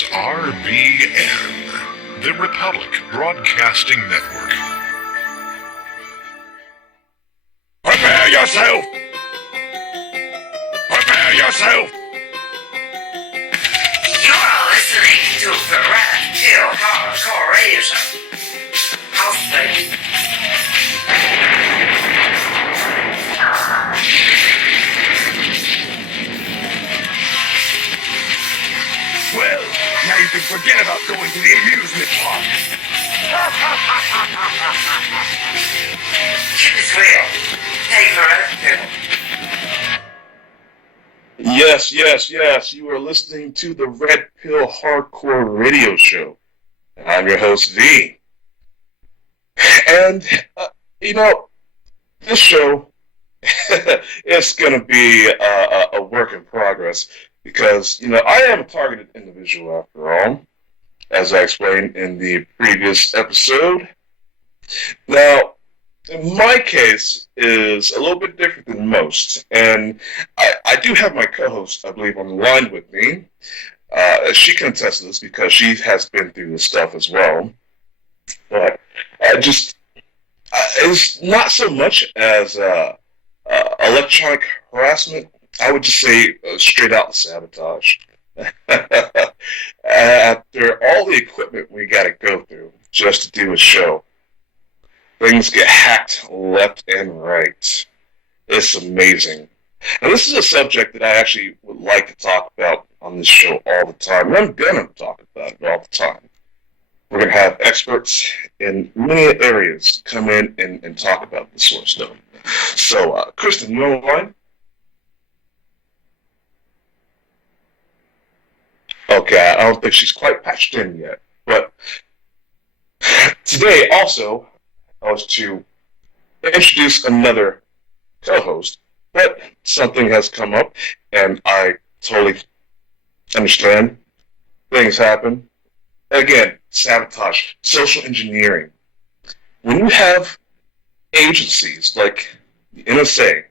is RBN, the Republic Broadcasting Network. Prepare yourself! Prepare yourself! You're listening to the Red Pill Hardcore Radio Show. Hosted. Well, now you can forget about going to the amusement park. Keep it real. Take the Red Pill. Yes. You are listening to the Red Pill Hardcore Radio Show. I'm your host, V. And, this show is going to be a work in progress because, I am a targeted individual after all, as I explained in the previous episode. Now, my case is a little bit different than most, and I do have my co-host, I believe, on the line with me. She can attest to this because she has been through this stuff as well. But it's not so much as electronic harassment. I would just say straight out sabotage. After all the equipment we got to go through just to do a show, things get hacked left and right. It's amazing. And this is a subject that I actually would like to talk about on this show all the time. And I'm going to talk about it all the time. We're going to have experts in many areas come in and talk about this sort of stuff. So, Kristen, you on the line? Okay, I don't think she's quite patched in yet. But today, also, I was to introduce another co-host, but something has come up, and I totally understand. Things happen. Again, sabotage, social engineering. When you have agencies like the NSA,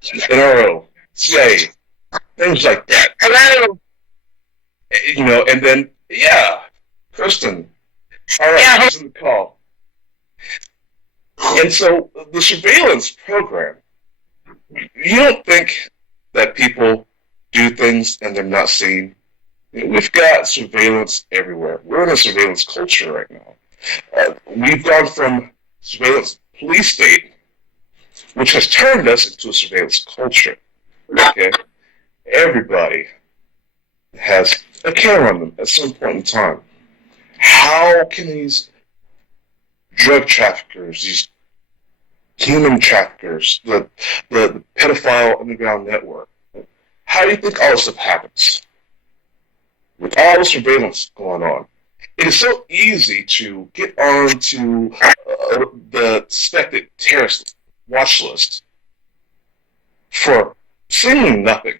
the NRO, CIA, things like that. Hello! And then, Kristen. All right, she's in the call. And so the surveillance program, you don't think that people do things and they're not seen? We've got surveillance everywhere. We're in a surveillance culture right now. We've gone from surveillance police state, which has turned us into a surveillance culture. Okay? Everybody has a camera on them at some point in time. How can these drug traffickers, these human traffickers, the pedophile underground network, how do you think all this stuff happens? With all the surveillance going on, it is so easy to get onto the suspected terrorist watch list for seemingly nothing.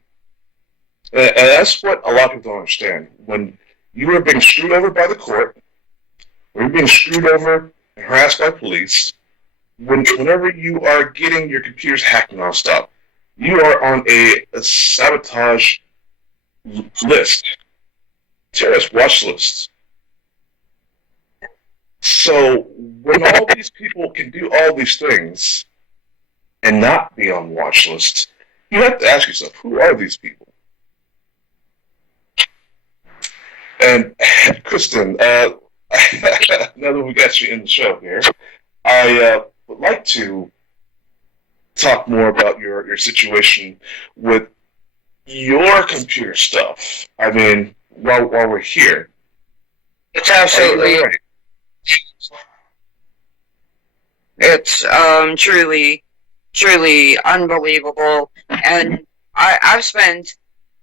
And that's what a lot of people don't understand. When you are being screwed over by the court, when you're being screwed over and harassed by police, whenever you are getting your computers hacked nonstop, you are on a sabotage list, terrorist watch lists. So when all these people can do all these things and not be on watch lists, you have to ask yourself, who are these people? And Kristen, now that we got you in the show here, I would like to talk more about your situation with your computer stuff. I mean, while we're here. It's absolutely, right? it's truly unbelievable. And I've spent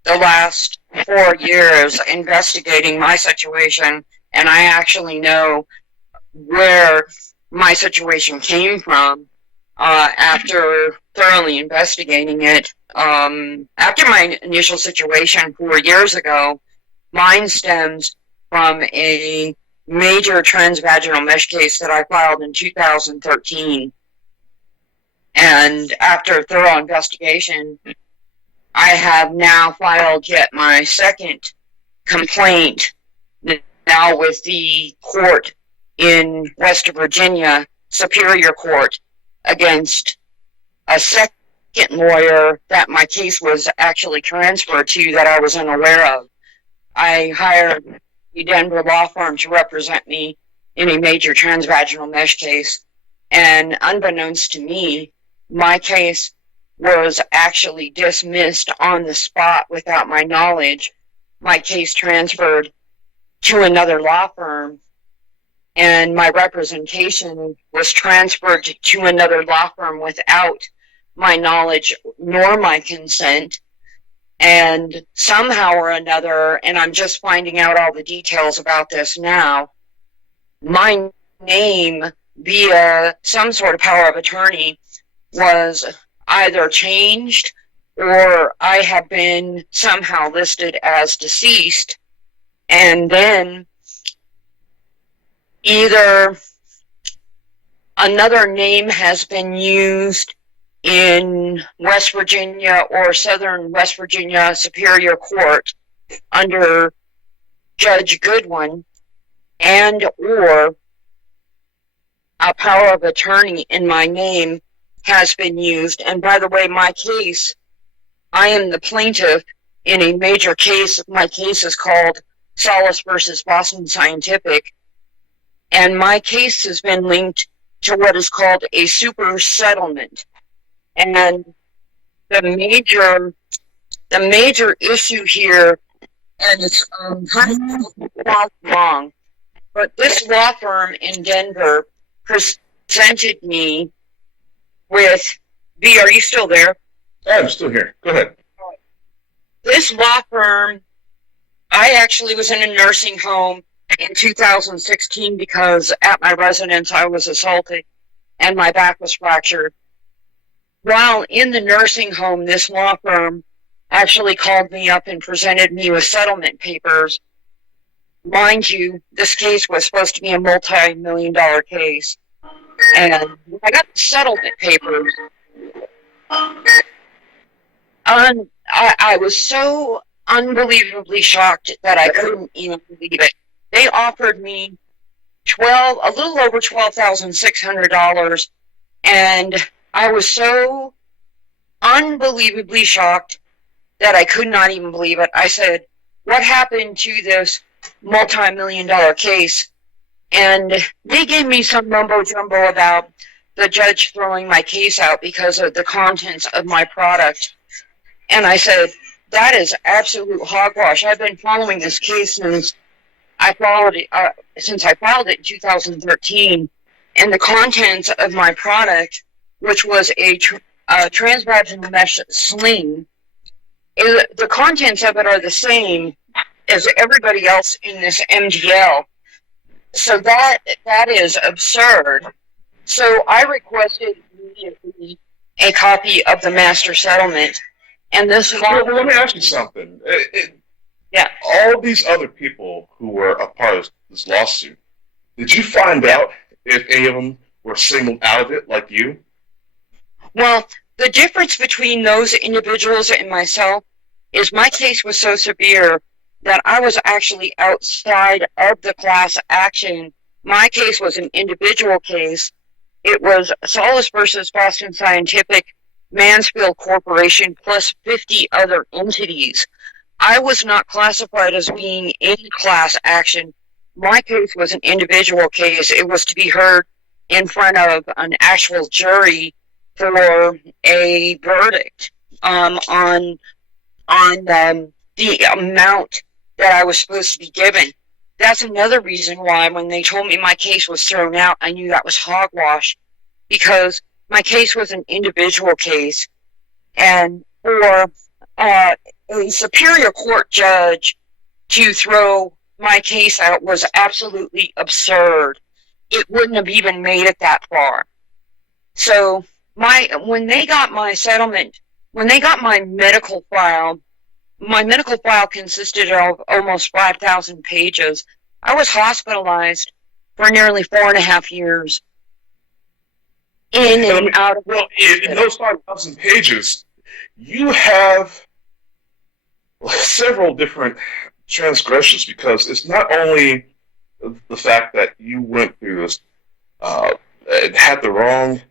the last 4 years investigating my situation, and I actually know where my situation came from after thoroughly investigating it. After my initial situation 4 years ago, mine stems from a major transvaginal mesh case that I filed in 2013. And after thorough investigation, I have now filed yet my second complaint now with the court in West Virginia, Superior Court, against a second lawyer that my case was actually transferred to that I was unaware of. I hired the Denver law firm to represent me in a major transvaginal mesh case, and unbeknownst to me, my case was actually dismissed on the spot without my knowledge. My case transferred to another law firm, and my representation was transferred to another law firm without my knowledge nor my consent. And somehow or another, and I'm just finding out all the details about this now, my name via some sort of power of attorney was either changed or I have been somehow listed as deceased, and then either another name has been used in West Virginia or Southern West Virginia Superior Court under Judge Goodwin, and or a power of attorney in my name has been used. And by the way, my case, I am the plaintiff in a major case. My case is called Solace versus Boston Scientific, and my case has been linked to what is called a super settlement. And the major issue here, and it's kind of long, but this law firm in Denver presented me with, V, are you still there? I'm still here. Go ahead. This law firm, I actually was in a nursing home in 2016 because at my residence I was assaulted and my back was fractured. While in the nursing home, this law firm actually called me up and presented me with settlement papers. Mind you, this case was supposed to be a multi-million-dollar case. And when I got the settlement papers, I was so unbelievably shocked that I couldn't even believe it. They offered me a little over $12,600, and I was so unbelievably shocked that I could not even believe it. I said, what happened to this multi-million-dollar case? And they gave me some mumbo-jumbo about the judge throwing my case out because of the contents of my product. And I said, that is absolute hogwash. I've been following this case since I filed it in 2013. And the contents of my product, which was a transvaginal mesh sling, the contents of it are the same as everybody else in this MDL. So that is absurd. So I requested immediately a copy of the master settlement. And this Well, let me ask you something. Yeah. All these other people who were a part of this lawsuit, did you find out if any of them were singled out of it like you? Well, the difference between those individuals and myself is my case was so severe that I was actually outside of the class action. My case was an individual case. It was Solace versus Boston Scientific, Mansfield Corporation, plus 50 other entities. I was not classified as being in class action. My case was an individual case. It was to be heard in front of an actual jury for a verdict on the amount that I was supposed to be given. That's another reason why when they told me my case was thrown out, I knew that was hogwash, because my case was an individual case, and for a superior court judge to throw my case out was absolutely absurd. It wouldn't have even made it that far. So when they got my settlement, when they got my medical file consisted of almost 5,000 pages. I was hospitalized for nearly 4.5 years. In and out of. Well, in those 5,000 pages, you have several different transgressions, because it's not only the fact that you went through this, and had the wrong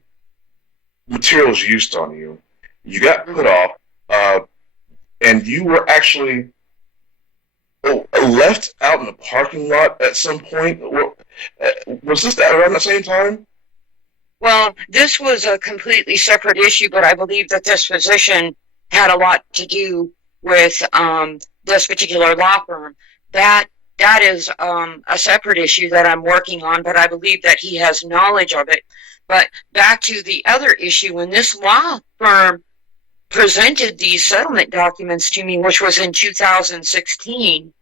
materials used on you, you got put off, and you were actually left out in the parking lot at some point. Was this around the same time? Well, this was a completely separate issue, but I believe that this physician had a lot to do with this particular law firm. That is a separate issue that I'm working on, but I believe that he has knowledge of it. But back to the other issue, when this law firm presented these settlement documents to me, which was in 2016,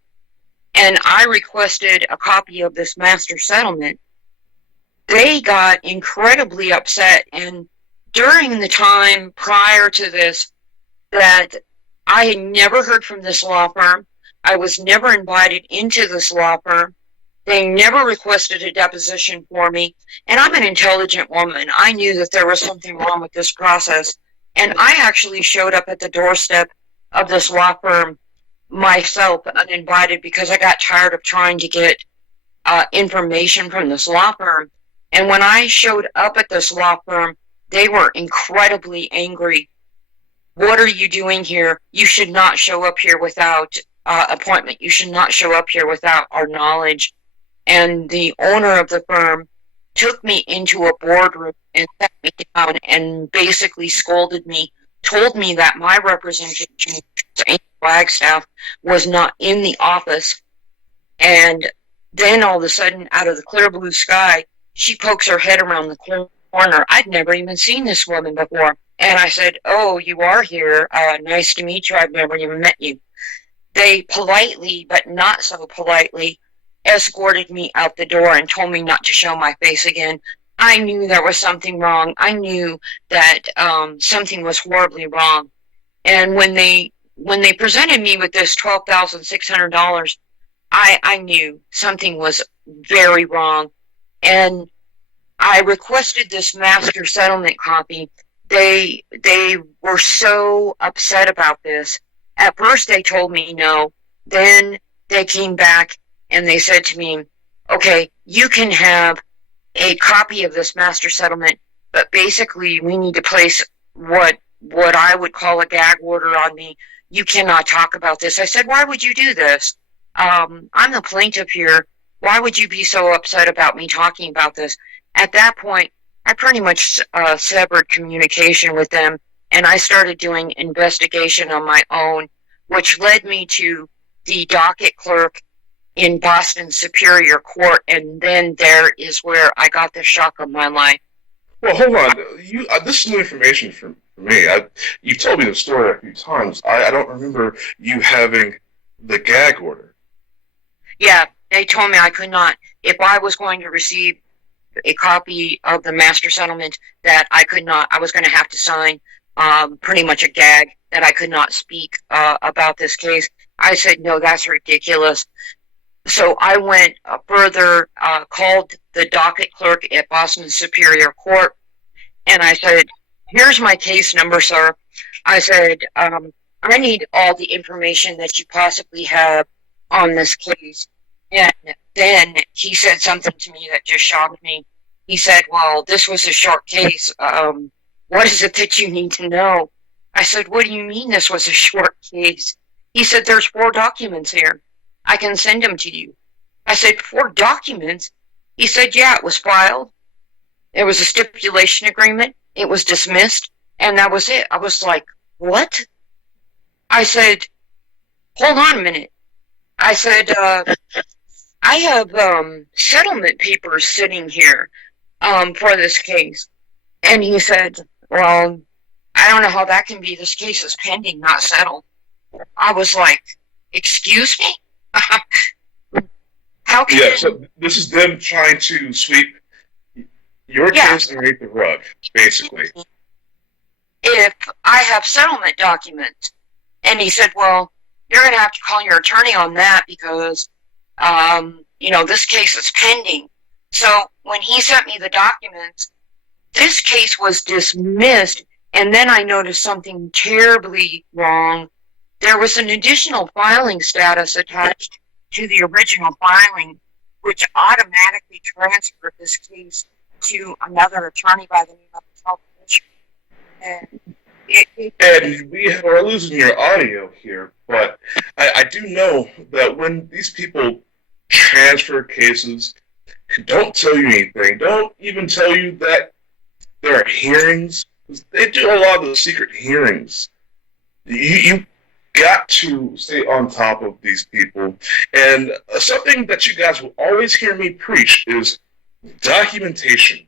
and I requested a copy of this master settlement, they got incredibly upset. And during the time prior to this, that I had never heard from this law firm. I was never invited into this law firm. They never requested a deposition for me. And I'm an intelligent woman. I knew that there was something wrong with this process. And I actually showed up at the doorstep of this law firm myself, uninvited, because I got tired of trying to get information from this law firm. And when I showed up at this law firm, they were incredibly angry. What are you doing here? You should not show up here without appointment. You should not show up here without our knowledge. And the owner of the firm took me into a boardroom and sat me down and basically scolded me, told me that my representation, Amy Flagstaff, was not in the office. And then all of a sudden, out of the clear blue sky, she pokes her head around the corner. I'd never even seen this woman before. And I said, "Oh, you are here. Nice to meet you. I've never even met you." They politely, but not so politely, escorted me out the door and told me not to show my face again. I knew there was something wrong. I knew that something was horribly wrong. And when they presented me with this $12,600, I knew something was very wrong. And I requested this master settlement copy. They were so upset about this. At first they told me no. Then they came back and they said to me, "Okay, you can have a copy of this master settlement, but basically we need to place what I would call a gag order on me. You cannot talk about this." I said, "Why would you do this? I'm the plaintiff here. Why would you be so upset about me talking about this?" At that point, I pretty much severed communication with them, and I started doing investigation on my own, which led me to the docket clerk in Boston Superior Court, and then there is where I got the shock of my life. Well, hold on. This is new information for me. You told me the story a few times. I don't remember you having the gag order. Yeah, they told me I could not, if I was going to receive a copy of the master settlement, that I could not, I was going to have to sign pretty much a gag that I could not speak about this case. I said, "No, that's ridiculous." So I went further, called the docket clerk at Boston Superior Court, and I said, "Here's my case number, sir." I said, "I need all the information that you possibly have on this case." And then he said something to me that just shocked me. He said, "Well, this was a short case. What is it that you need to know?" I said, "What do you mean this was a short case?" He said, "There's 4 documents here. I can send them to you." I said, 4 documents? He said, "Yeah, it was filed. It was a stipulation agreement. It was dismissed. And that was it." I was like, "What?" I said, "Hold on a minute." I said, "I have settlement papers sitting here for this case." And he said, "Well, I don't know how that can be. This case is pending, not settled." I was like, "Excuse me?" How can Yeah, so this is them trying to sweep your case underneath the rug, basically. If I have settlement documents? And he said, "Well, you're going to have to call your attorney on that because, this case is pending." So when he sent me the documents, this case was dismissed, and then I noticed something terribly wrong. there was an additional filing status attached to the original filing, which automatically transferred this case to another attorney by the name of Charles Fisher. And And we are losing your audio here, but I do know that when these people transfer cases, don't tell you anything, don't even tell you that there are hearings. They do a lot of the secret hearings. You got to stay on top of these people. And something that you guys will always hear me preach is documentation.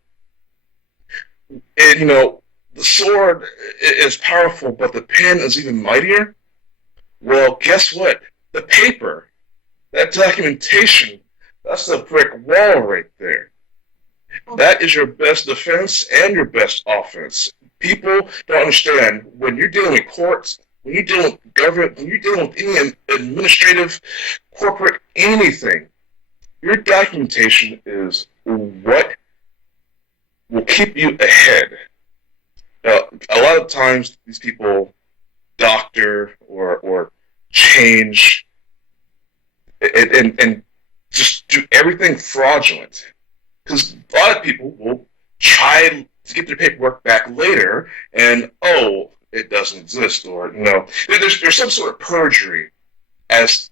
And, you know, the sword is powerful, but the pen is even mightier. Well, guess what? The paper, that documentation, that's the brick wall right there. That is your best defense and your best offense. People don't understand when you're dealing with courts, when you're dealing with government, when you're dealing with any administrative, corporate, anything, your documentation is what will keep you ahead. A lot of times, these people doctor or change and just do everything fraudulent. Because a lot of people will try to get their paperwork back later, and it doesn't exist, or there's some sort of perjury, as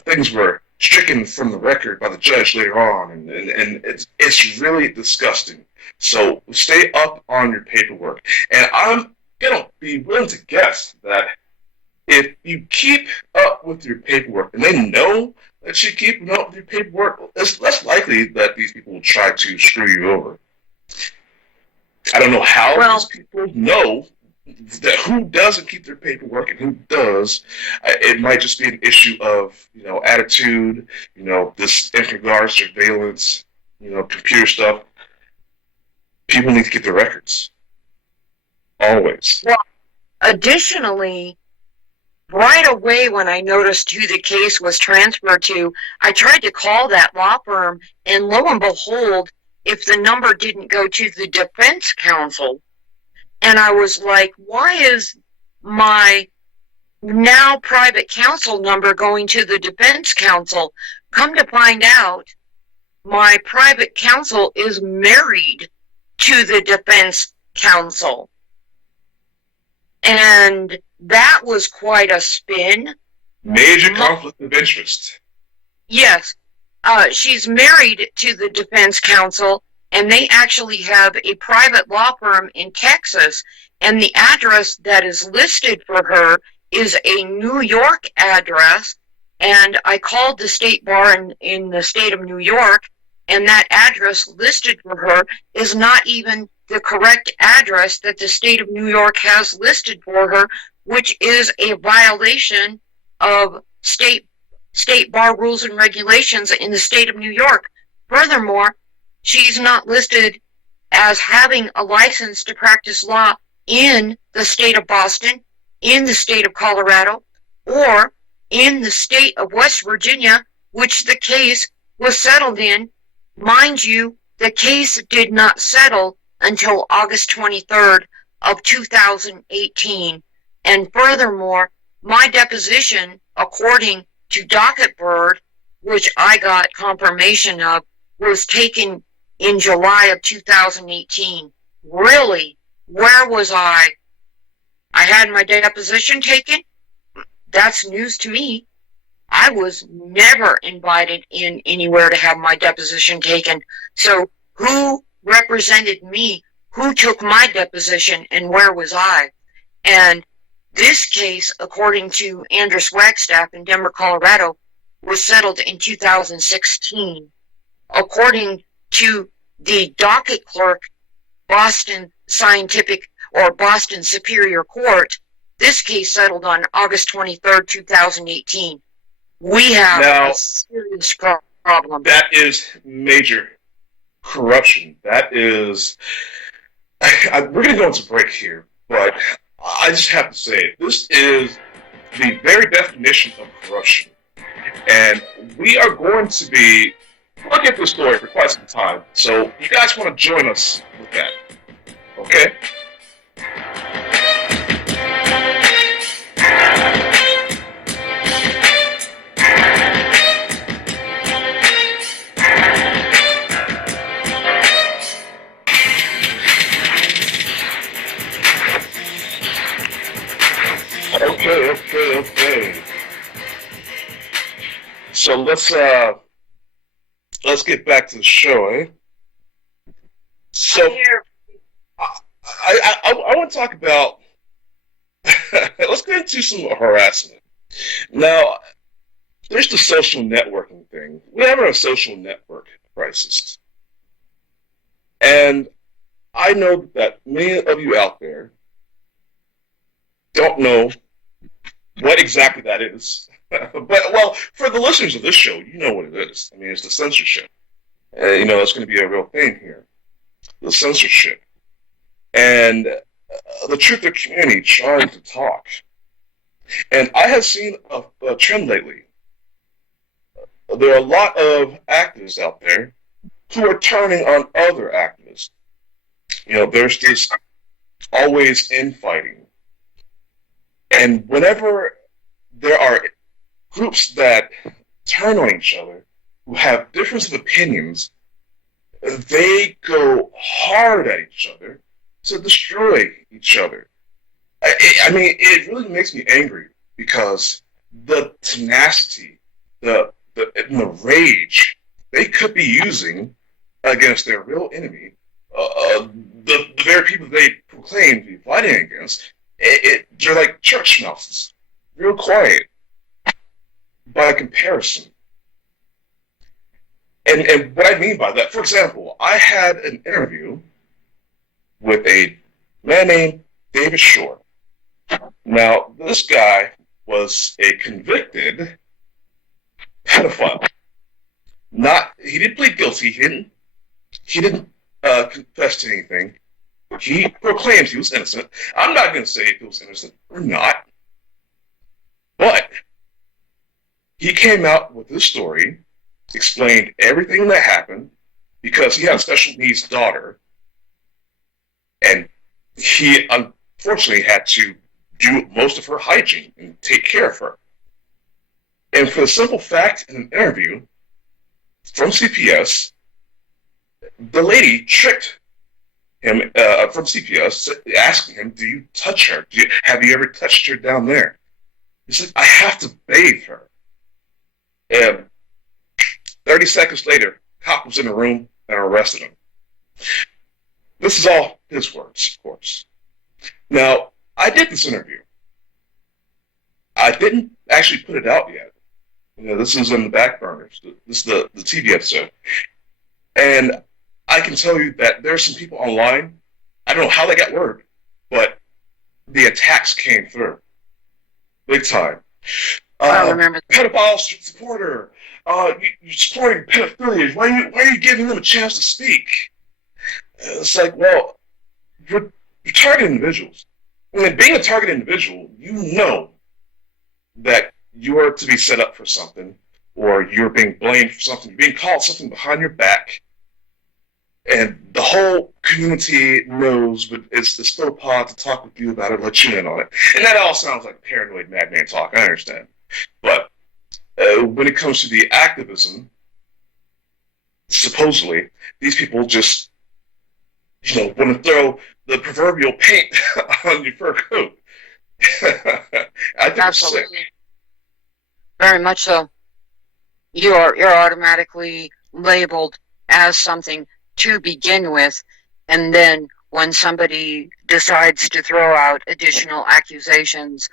things were stricken from the record by the judge later on, and it's really disgusting. So stay up on your paperwork, and I'm gonna be willing to guess that if you keep up with your paperwork, and they know that you keep up with your paperwork, it's less likely that these people will try to screw you over. I don't know how these people know that who doesn't keep their paperwork and who does. It might just be an issue of attitude, this in regards to surveillance, computer stuff. People need to get their records. Always. Well, additionally, right away when I noticed who the case was transferred to, I tried to call that law firm, and lo and behold, if the number didn't go to the defense counsel, and I was like, why is my now private counsel number going to the defense counsel? Come to find out, my private counsel is married to the defense counsel. And that was quite a spin. Major conflict of interest. Yes. She's married to the defense counsel, and they actually have a private law firm in Texas, and the address that is listed for her is a New York address, and I called the state bar in the state of New York, and that address listed for her is not even the correct address that the state of New York has listed for her, which is a violation of state bar rules and regulations in the state of New York. Furthermore, she's not listed as having a license to practice law in the state of Boston, in the state of Colorado, or in the state of West Virginia, which the case was settled in. Mind you, the case did not settle until August 23rd of 2018. And furthermore, my deposition, according to Docket Bird, which I got confirmation of, was taken in July of 2018. Really? Where was I? I had my deposition taken? That's news to me. I was never invited in anywhere to have my deposition taken. So who represented me? Who took my deposition, and where was I? And this case, according to Andrus Wagstaff in Denver, Colorado, was settled in 2016. According to the docket clerk, Boston Scientific or Boston Superior Court, this case settled on August 23rd, 2018. We have a serious problem. That is major corruption. That is... we're going to go into break here, but I just have to say, this is the very definition of corruption. And we are going to be looking at this story for quite some time. So you guys want to join us with that, okay? So let's get back to the show, eh? So Here, I want to talk about. Let's get into some harassment. Now, there's the social networking thing. We have a social network crisis, and I know that many of you out there don't know what exactly that is. But well, for the listeners of this show, you know what it is. I mean, it's the censorship. It's going to be a real thing here. The censorship and the truther community trying to talk. And I have seen a trend lately. There are a lot of activists out there who are turning on other activists. There's this always infighting. And whenever there are groups that turn on each other, who have difference of opinions, they go hard at each other to destroy each other. I mean, it really makes me angry because the tenacity, the rage they could be using against their real enemy, the very people they proclaim to be fighting against, they're like church mouses, real quiet by comparison. And what I mean by that, for example, I had an interview with a man named David Shore. Now, this guy was a convicted pedophile. He didn't plead guilty. He didn't confess to anything. He proclaims he was innocent. I'm not going to say if he was innocent or not, but he came out with this story, explained everything that happened because he had a special needs daughter, and he unfortunately had to do most of her hygiene and take care of her. And for the simple fact, in an interview from CPS, the lady tricked him from CPS, asking him, "Do you touch her? Have you ever touched her down there?" He said, "I have to bathe her." And 30 seconds later, cop was in the room and arrested him. This is all his words, of course. Now, I did this interview. I didn't actually put it out yet. This is in the back burners. This is the TV episode. And I can tell you that there's some people online, I don't know how they got word, but the attacks came through. Big time. I remember. Pedophile supporter. You're supporting pedophilia. Why are you giving them a chance to speak? It's like, well, you're targeting individuals. When being a target individual, you know that you are to be set up for something, or you're being blamed for something, you're being called something behind your back, and the whole community knows, but it's still a pod to talk with you about it, let you in on it. And that all sounds like paranoid madman talk, I understand. But when it comes to the activism, supposedly, these people just, want to throw the proverbial paint on your fur coat. I think it's sick. Absolutely. Very much so. You're automatically labeled as something to begin with, and then when somebody decides to throw out additional accusations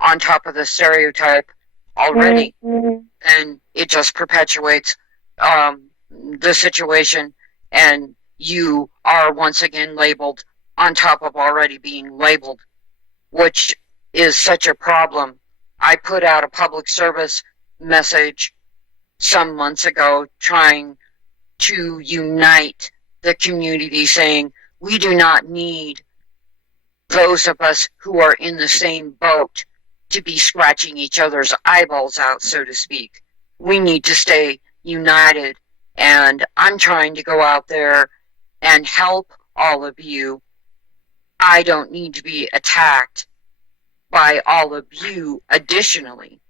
on top of the stereotype already, then it just perpetuates the situation, and you are once again labeled on top of already being labeled, which is such a problem. I put out a public service message some months ago trying to unite the community, saying we do not need those of us who are in the same boat to be scratching each other's eyeballs out, so to speak. We need to stay united, and I'm trying to go out there and help all of you. I don't need to be attacked by all of you additionally,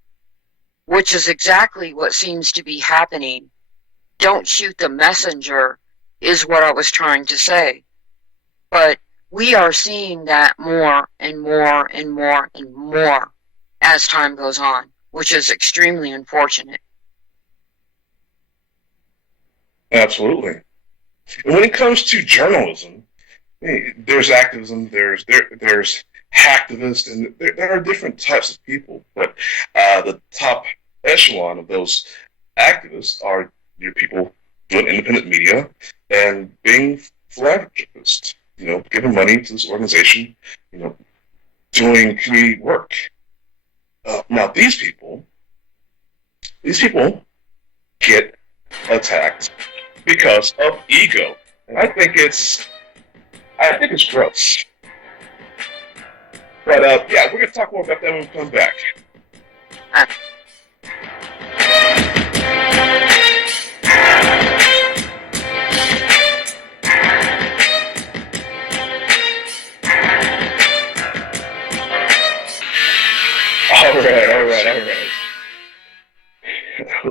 which is exactly what seems to be happening. Don't shoot the messenger is what I was trying to say. But we are seeing that more and more and more and more as time goes on, which is extremely unfortunate. Absolutely. And when it comes to journalism, there's activism, there's hacktivists, and there are different types of people. But the top echelon of those activists are your people doing independent media and being philanthropists. Giving money to this organization. Doing community work. Now these people get attacked because of ego, and I think it's gross. But yeah, we're gonna talk more about that when we come back. All right.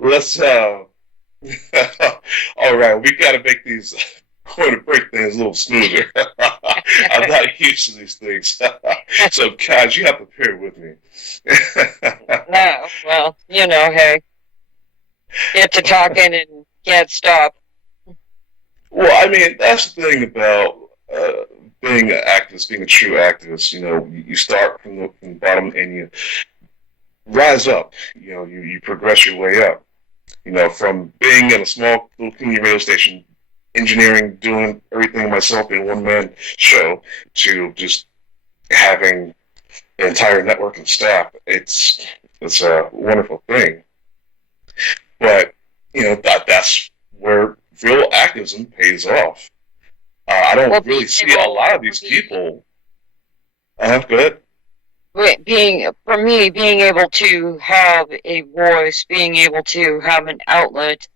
Let's all right, we gotta make these going to break things a little smoother. I'm not used to these things. So guys, you have to bear with me. No, well, hey, get to talking and can't stop. Well, I mean, that's the thing about being an activist, being a true activist. You start from the bottom and you rise up. You progress your way up. From being in a small little community radio station, engineering, doing everything myself in one man show, to just having an entire network of staff. It's a wonderful thing. But that's where real activism pays off. I don't really see a lot of these people. Go ahead. Being able to have a voice, being able to have an outlet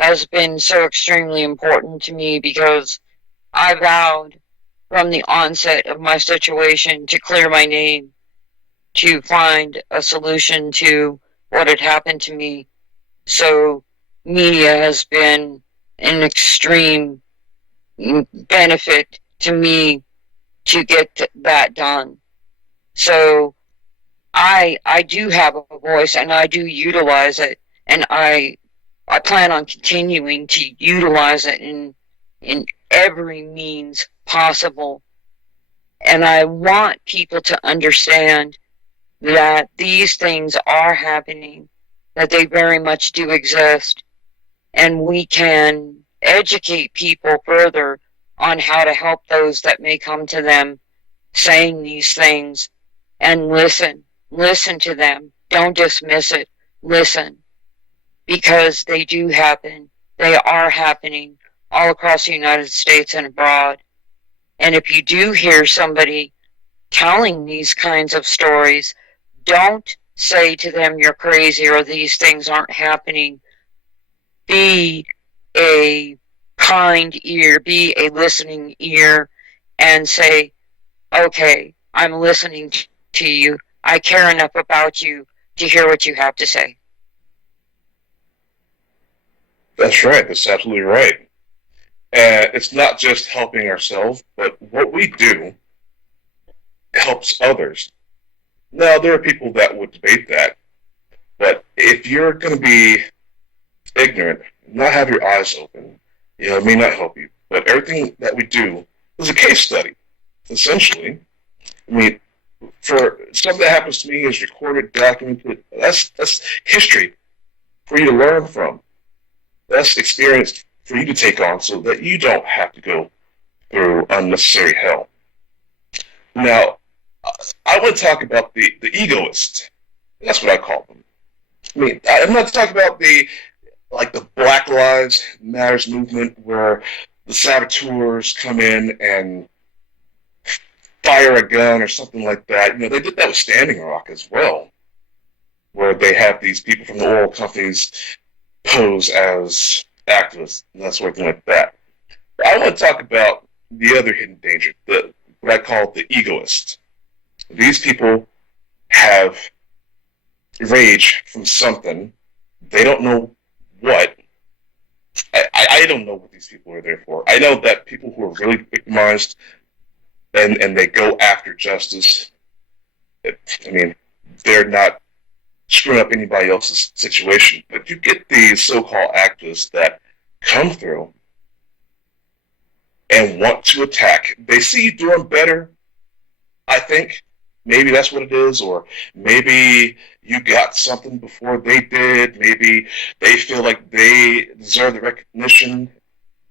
has been so extremely important to me, because I vowed from the onset of my situation to clear my name, to find a solution to what had happened to me. So media has been an extreme benefit to me to get that done. So I do have a voice, and I do utilize it, and I plan on continuing to utilize it in every means possible. And I want people to understand that these things are happening, that they very much do exist, and we can educate people further on how to help those that may come to them saying these things. And listen to them. Don't dismiss it. Listen, because they do happen. They are happening all across the United States and abroad. And if you do hear somebody telling these kinds of stories, don't say to them you're crazy or these things aren't happening. Be a kind ear, be a listening ear, and say, okay, I'm listening to you. I care enough about you to hear what you have to say. That's right. That's absolutely right. And it's not just helping ourselves, but what we do helps others. Now, there are people that would debate that, but if you're going to be ignorant, not have your eyes open, it may not help you. But everything that we do is a case study, essentially. I mean, for something that happens to me is recorded, documented. That's history for you to learn from. That's experience for you to take on, so that you don't have to go through unnecessary hell. Now, I want to talk about the egoist. That's what I call them. I mean, I'm not talking about the Black Lives Matters movement, where the saboteurs come in and fire a gun or something like that. They did that with Standing Rock as well, where they have these people from the oil companies pose as activists and that sort of thing like that. But I want to talk about the other hidden danger, what I call the egoist. These people have rage from something. They don't know what. I don't know what these people are there for. I know that people who are really victimized and they go after justice, they're not screwing up anybody else's situation. But you get these so-called activists that come through and want to attack. They see you doing better, I think. Maybe that's what it is, or maybe you got something before they did. Maybe they feel like they deserve the recognition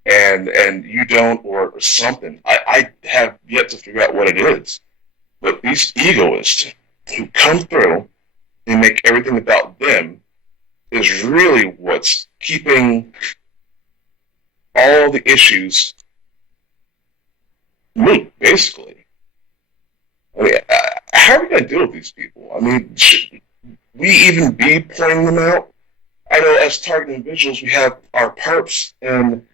and you don't, or something. I have yet to figure out what it is. But these egoists who come through and make everything about them is really what's keeping all the issues moot, basically. I mean, how are we going to deal with these people? I mean, should we even be pointing them out? I know as target individuals, we have our perps, and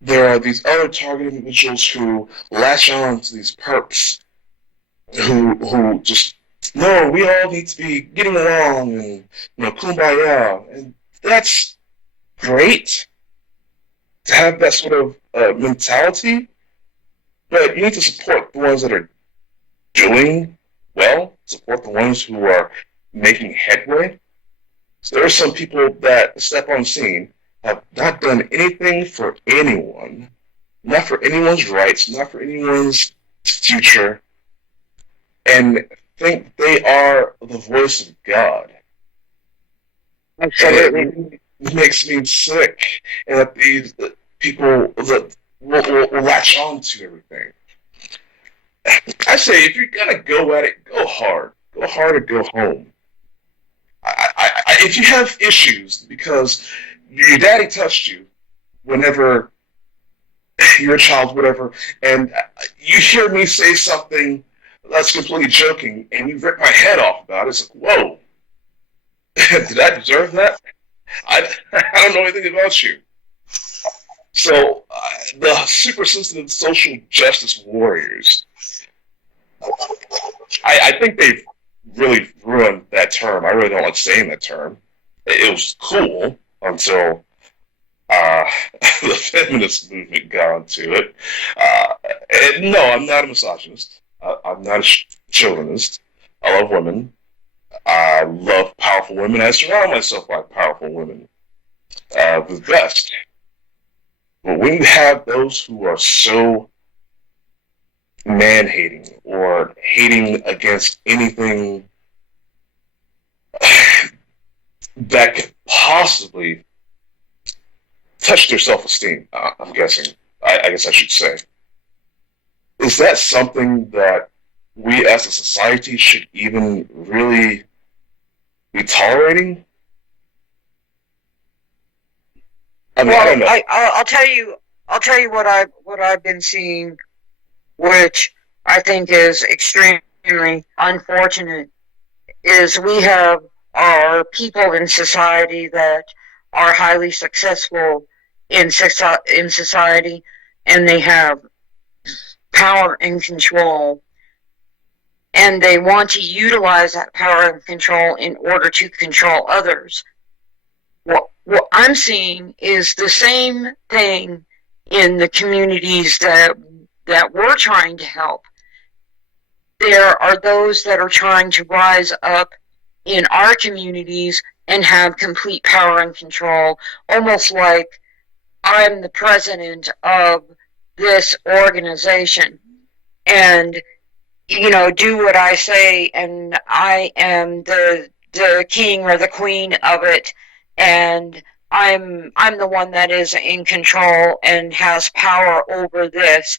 there are these other target individuals who latch on to these perps, who just, no, we all need to be getting along and, kumbaya. And that's great to have that sort of mentality, but you need to support the ones that are doing well, support the ones who are making headway. So there are some people that step on the scene, have not done anything for anyone, not for anyone's rights, not for anyone's future, and think they are the voice of God. Absolutely. It makes me sick, and that these people that will latch on to everything. I say, if you're gonna go at it, go hard. Go hard or go home. If you have issues because your daddy touched you whenever you're a child, whatever, and you hear me say something that's completely joking, and you rip my head off about it, it's like, whoa, did I deserve that? I don't know anything about you. So, the super sensitive social justice warriors, I think they've really ruined that term. I really don't like saying that term. It was cool until the feminist movement got onto it. And no, I'm not a misogynist. I'm not a chauvinist. I love women. I love powerful women. I surround myself by powerful women. The best. But when you have those who are so man-hating or hating against anything that could possibly touch their self-esteem, I'm guessing. I guess I should say. Is that something that we as a society should even really be tolerating? I mean, I don't know. I'll tell you what I've been seeing, which I think is extremely unfortunate, is we have our people in society that are highly successful in society, and they have power and control, and they want to utilize that power and control in order to control others. What I'm seeing is the same thing in the communities that we're trying to help. There are those that are trying to rise up in our communities and have complete power and control, almost like I'm the president of this organization and, do what I say, and I am the king or the queen of it, and I'm the one that is in control and has power over this.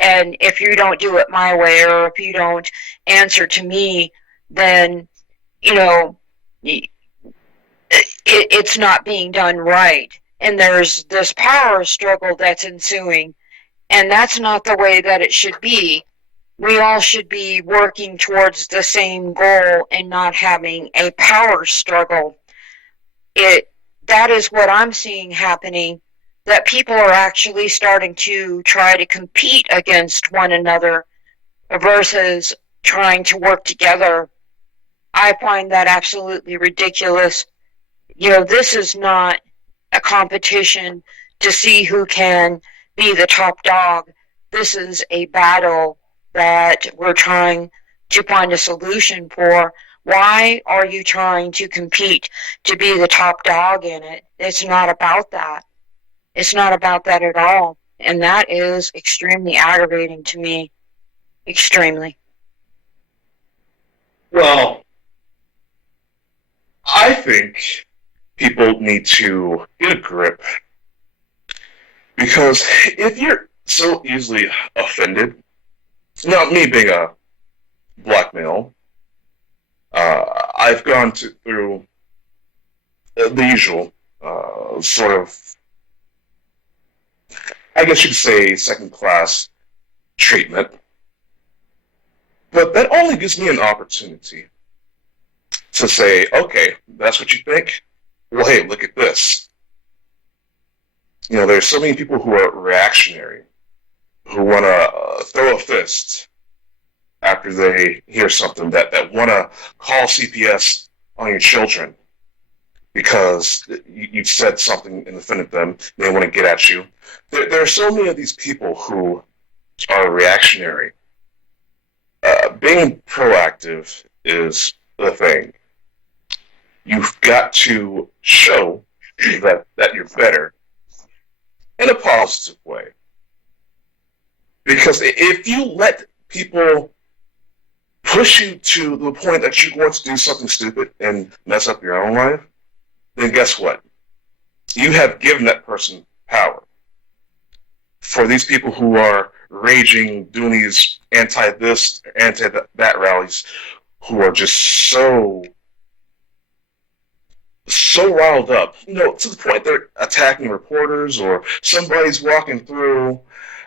And if you don't do it my way, or if you don't answer to me, then, it's not being done right. And there's this power struggle that's ensuing. And that's not the way that it should be. We all should be working towards the same goal and not having a power struggle. That is what I'm seeing happening, that people are actually starting to try to compete against one another versus trying to work together. I find that absolutely ridiculous. This is not a competition to see who can be the top dog. This is a battle that we're trying to find a solution for. Why are you trying to compete to be the top dog in it? It's not about that. It's not about that at all. And that is extremely aggravating to me. Extremely. Well, I think people need to get a grip, because if you're so easily offended, not me being a black male, I've gone through the usual sort of, I guess you could say, second class treatment. But that only gives me an opportunity to say, okay, that's what you think? Well, hey, look at this. You know, there's so many people who are reactionary, who want to throw a fist after they hear something, that want to call CPS on your children because you've said something and offended them. They want to get at you. There are so many of these people who are reactionary. Being proactive is the thing. You've got to show that you're better in a positive way. Because if you let people push you to the point that you want to do something stupid and mess up your own life, then guess what? You have given that person power. For these people who are raging, doing these anti-this, anti-that rallies, who are just so riled up, you know, to the point they're attacking reporters, or somebody's walking through.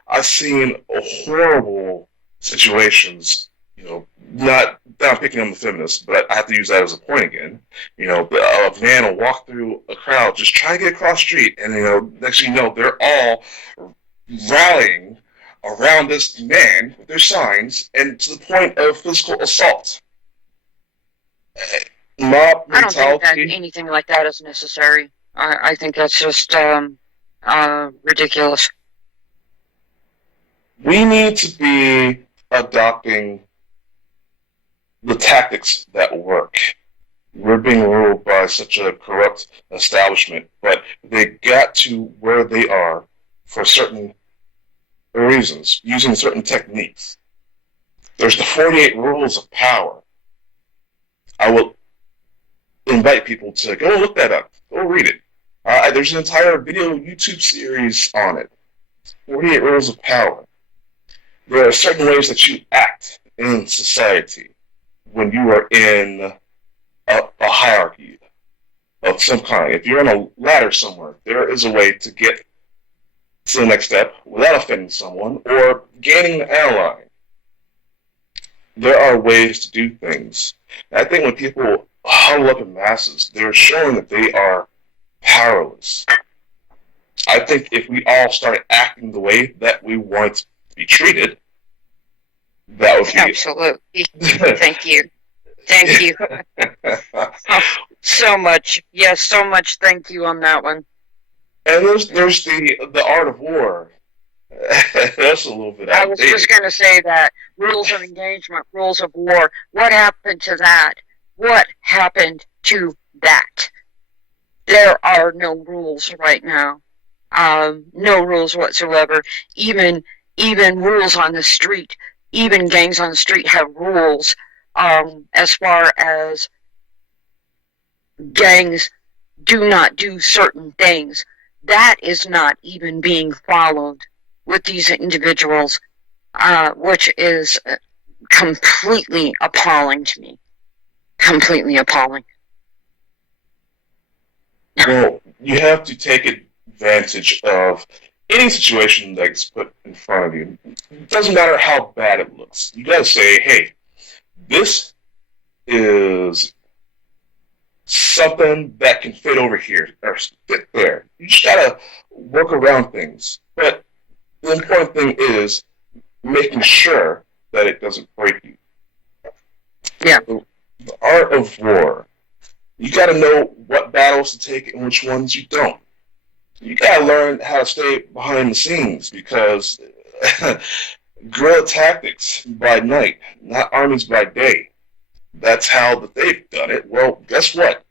I've seen horrible situations, you know, not picking on the feminists, but I have to use that as a point again. You know, a man will walk through a crowd, just try to get across the street, and, you know, next thing you know, they're all rallying around this man with their signs, and to the point of physical assault. Mob I don't think that mentality. anything like that is necessary. I think that's just ridiculous. We need to be adopting the tactics that work. We're being ruled by such a corrupt establishment, but they got to where they are for certain reasons, using certain techniques. There's the 48 rules of power. I will invite people to go look that up. Go read it. There's an entire video YouTube series on it. 48 rules of power. There are certain ways that you act in society when you are in a hierarchy of some kind. If you're on a ladder somewhere, there is a way to get to the next step without offending someone or gaining an ally. There are ways to do things. And I think when people huddle up in masses, they're showing that they are powerless. I think if we all started acting the way that we want to be treated, that would be Absolutely. Thank you. Thank you. Oh, so much. Yes, so much thank you on that one. And there's the art of war. That's a little bit I was outdated. just going to say that. Rules of engagement, rules of war. What happened to that? What happened to that? There are no rules right now. No rules whatsoever. Even rules on the street. Even gangs on the street have rules as far as gangs do not do certain things. That is not even being followed with these individuals, which is completely appalling to me. Completely appalling. Well, you have to take advantage of any situation that's put in front of you. It doesn't matter how bad it looks. You gotta say, hey, this is something that can fit over here or fit there. You just gotta work around things. But the important thing is making sure that it doesn't break you. Yeah. The art of war. You gotta know what battles to take and which ones you don't. You gotta learn how to stay behind the scenes, because guerrilla tactics by night, not armies by day. That's how they've done it. Well, guess what?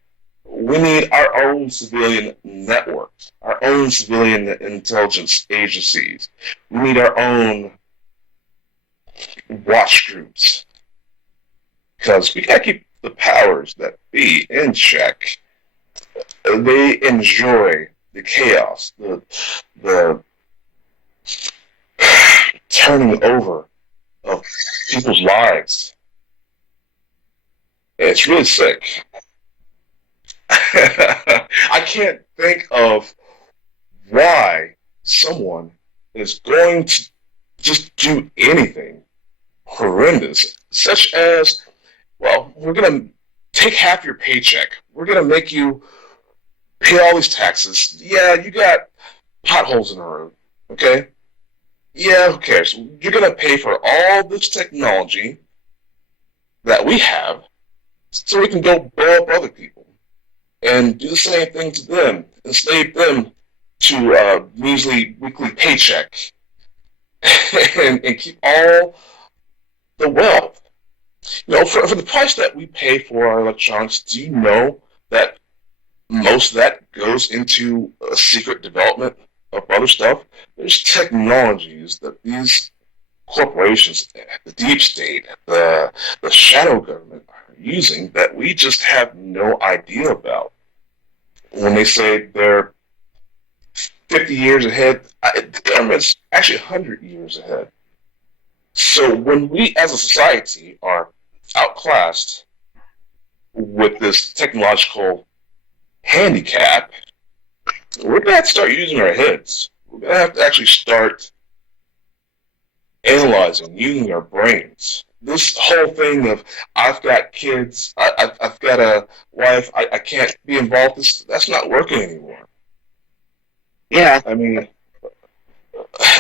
We need our own civilian networks, our own civilian intelligence agencies. We need our own watch groups because we gotta keep the powers that be in check. They enjoy the chaos, the turning over of people's lives. It's really sick. I can't think of why someone is going to just do anything horrendous, such as, well, we're going to take half your paycheck. We're going to make you pay all these taxes. Yeah, you got potholes in the road, okay? Yeah, who cares? You're going to pay for all this technology that we have so we can go blow up other people and do the same thing to them, enslave them to a measly weekly paycheck and keep all the wealth. You know, for the price that we pay for our electronics, do you know that most of that goes into a secret development of other stuff? There's technologies that these corporations, the deep state, the shadow government are using that we just have no idea about. When they say they're 50 years ahead, the government's actually 100 years ahead. So when we as a society are outclassed with this technological handicap, we're going to have to start using our heads. We're going to have to actually start analyzing, using our brains. This whole thing of, I've got kids, I've got a wife, I can't be involved, that's not working anymore. Yeah. I mean,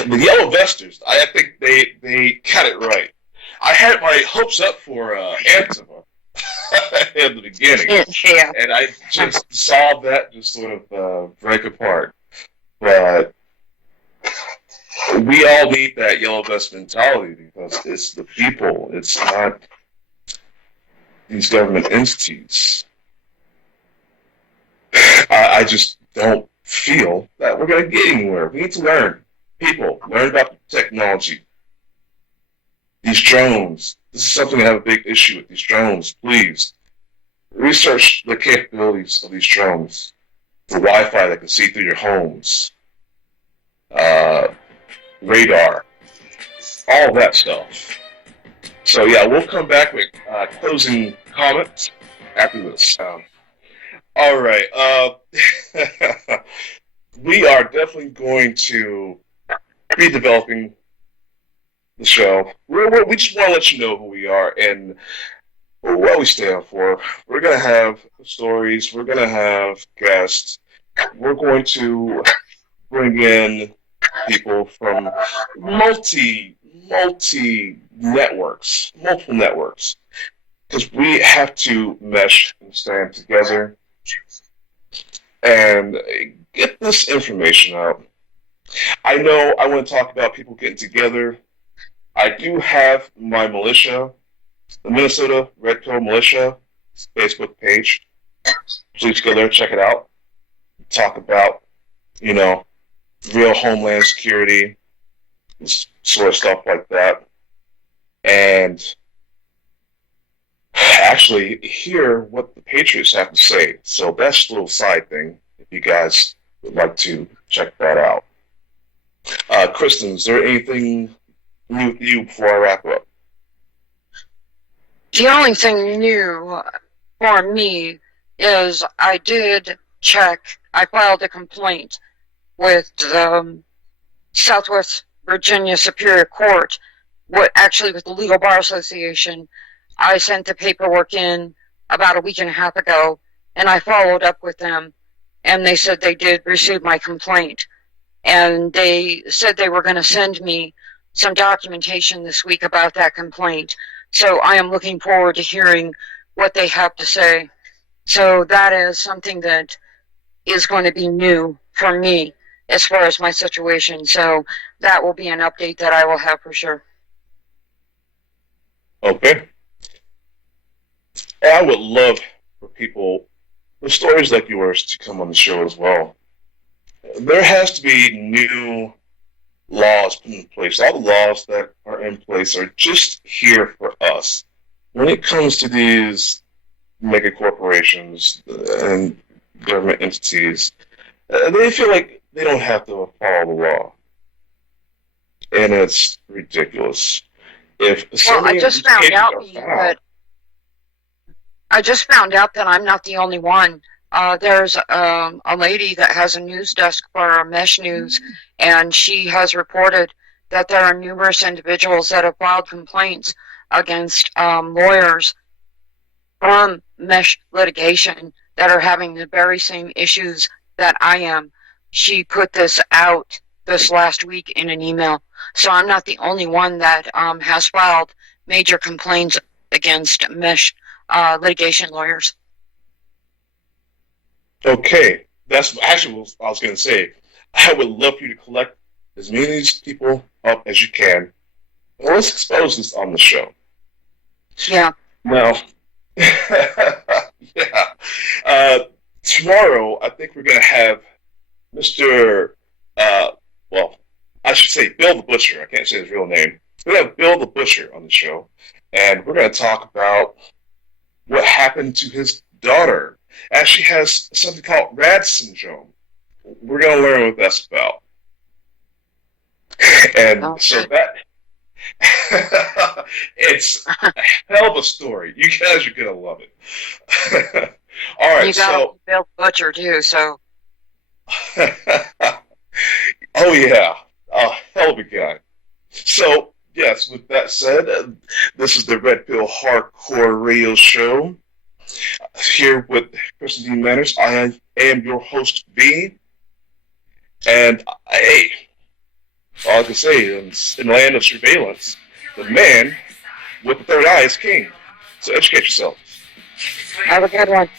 the Yellow Vesters, I think they got it right. I had my hopes up for Antifa in the beginning, Yeah. and I just saw that just sort of break apart. But we all need that Yellow Vest mentality because it's the people, it's not these government entities. I just don't feel that we're going to get anywhere. We need to learn. People, learn about the technology. These drones, this is something I have a big issue with, these drones. Please, research the capabilities of these drones. The Wi-Fi that can see through your homes. Radar. All that stuff. So yeah, we'll come back with closing comments after this. All right. We are definitely going to be developing the show. We just want to let you know who we are and what we stand for. We're going to have stories. We're going to have guests. We're going to bring in people from multiple networks, because we have to mesh and stand together and get this information out. I know I want to talk about people getting together. I do have my militia, the Minnesota Red Pill Militia Facebook page. Please go there, check it out. Talk about, real homeland security, sort of stuff like that. And actually hear what the Patriots have to say. So that's a little side thing, if you guys would like to check that out. Kristen, is there anything new with you before I wrap up? The only thing new for me is I did check, I filed a complaint with the Southwest Virginia Superior Court, actually with the Legal Bar Association. I sent the paperwork in about a week and a half ago, and I followed up with them, and they said they did receive my complaint. And they said they were going to send me some documentation this week about that complaint. So I am looking forward to hearing what they have to say. So that is something that is going to be new for me as far as my situation. So that will be an update that I will have for sure. Okay. I would love for people for stories like yours to come on the show as well. There has to be new laws put in place. All the laws that are in place are just here for us. When it comes to these mega corporations and government entities, they feel like they don't have to follow the law. And it's ridiculous. If Well, I just found out that I'm not the only one. There's a lady that has a news desk for Mesh News, and she has reported that there are numerous individuals that have filed complaints against lawyers from Mesh litigation that are having the very same issues that I am. She put this out this last week in an email. So I'm not the only one that has filed major complaints against Mesh litigation lawyers. Okay, that's actually what I was going to say. I would love for you to collect as many of these people up as you can. Well, let's expose this on the show. Yeah. Now, yeah. Tomorrow, I think we're going to have Mr. Well, I should say Bill the Butcher. I can't say his real name. We're going to have Bill the Butcher on the show, and we're going to talk about what happened to his daughter. As she has something called Rad syndrome. We're going to learn what that's about. And so that it's a hell of a story. You guys are going to love it. All right, you got Bill Butcher too, so. Oh yeah, a hell of a guy. So yes, with that said, this is the Red Pill Hardcore Radio Show. Here with Kristen D. Manners, I am your host, V. And hey, all I can say is, in the land of surveillance, the man with the third eye is king. So educate yourself. Have a good one.